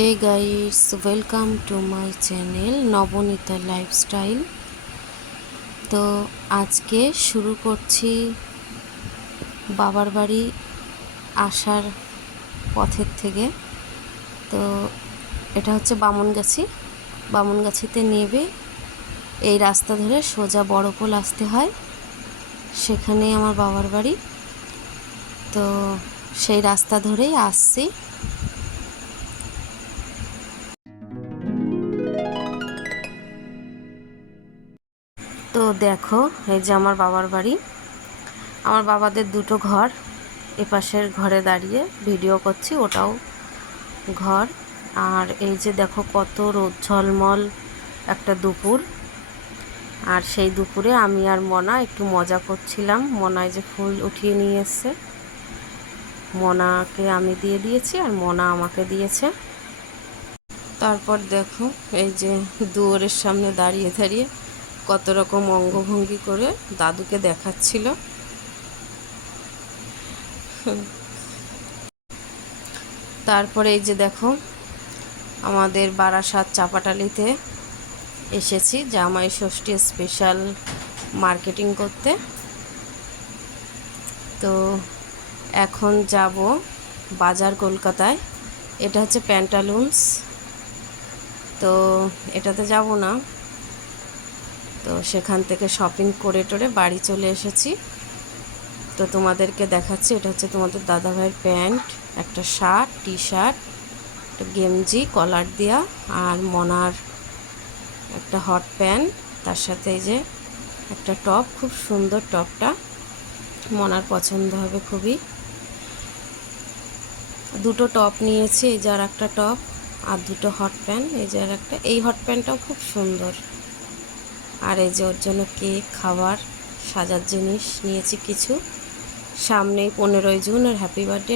Hey guys, welcome to my channel Nabanita lifestyle. তো আজকে শুরু করছি বাবার বাড়ি আসার পথের থেকে। তো এটা হচ্ছে বামনগাছিতে নেবে এই রাস্তা ধরে সোজা বড়পোল আসতে হয়, সেখানেই আমার বাবার বাড়ি। তো সেই রাস্তা ধরেই আসছি। তো দেখো, এই যে আমার বাবার বাড়ি। আমার বাবাদের দুটো ঘর, এপাশের ঘরে দাঁড়িয়ে ভিডিও করছি, ওটাও ঘর। আর এই যে দেখো কত রোদ ঝলমল একটা দুপুর। আর সেই দুপুরে আমি আর মনা একটু মজা করছিলাম। মনায় যে ফুল উঠিয়ে নিয়ে এসছে, মনাকে আমি দিয়ে দিয়েছি আর মনা আমাকে দিয়েছে। তারপর দেখো এই যে দুয়ারের সামনে দাঁড়িয়ে দাঁড়িয়ে কত রকম অঙ্গভঙ্গি করে দাদুকে দেখাচ্ছিল। তারপরে এই যে দেখো আমাদের বারাসাত চাপাটালিতে এসেছি জামাই ষষ্ঠী স্পেশাল মার্কেটিং করতে। তো এখন যাব বাজার কলকাতায়। এটা হচ্ছে প্যান্টালুন্স। তো এটাতে যাব না, তো সেখান থেকে শপিং করে টোরে বাড়ি চলে এসেছি। তো তোমাদেরকে দেখাচ্ছি, এটা হচ্ছে তোমাদের দাদাভাইয়ের প্যান্ট, একটা শার্ট, টি শার্ট, একটা গেঞ্জি কলার দেওয়া, আর মনার একটা হট প্যান্ট, তার সাথে এই যে একটা টপ, খুব সুন্দর টপটা, মনার পছন্দ হবে খুবই। দুটো টপ নিয়েছি, এই যে আর একটা টপ আর দুটো হট প্যান্ট, এই যে আর একটা, এই হট প্যান্টটাও খুব সুন্দর। আর এই যে ওর জন্য কেক, খাবার, সাজার জিনিস নিয়েছি কিছু। সামনেই 15ই জুন আর হ্যাপি বার্থডে।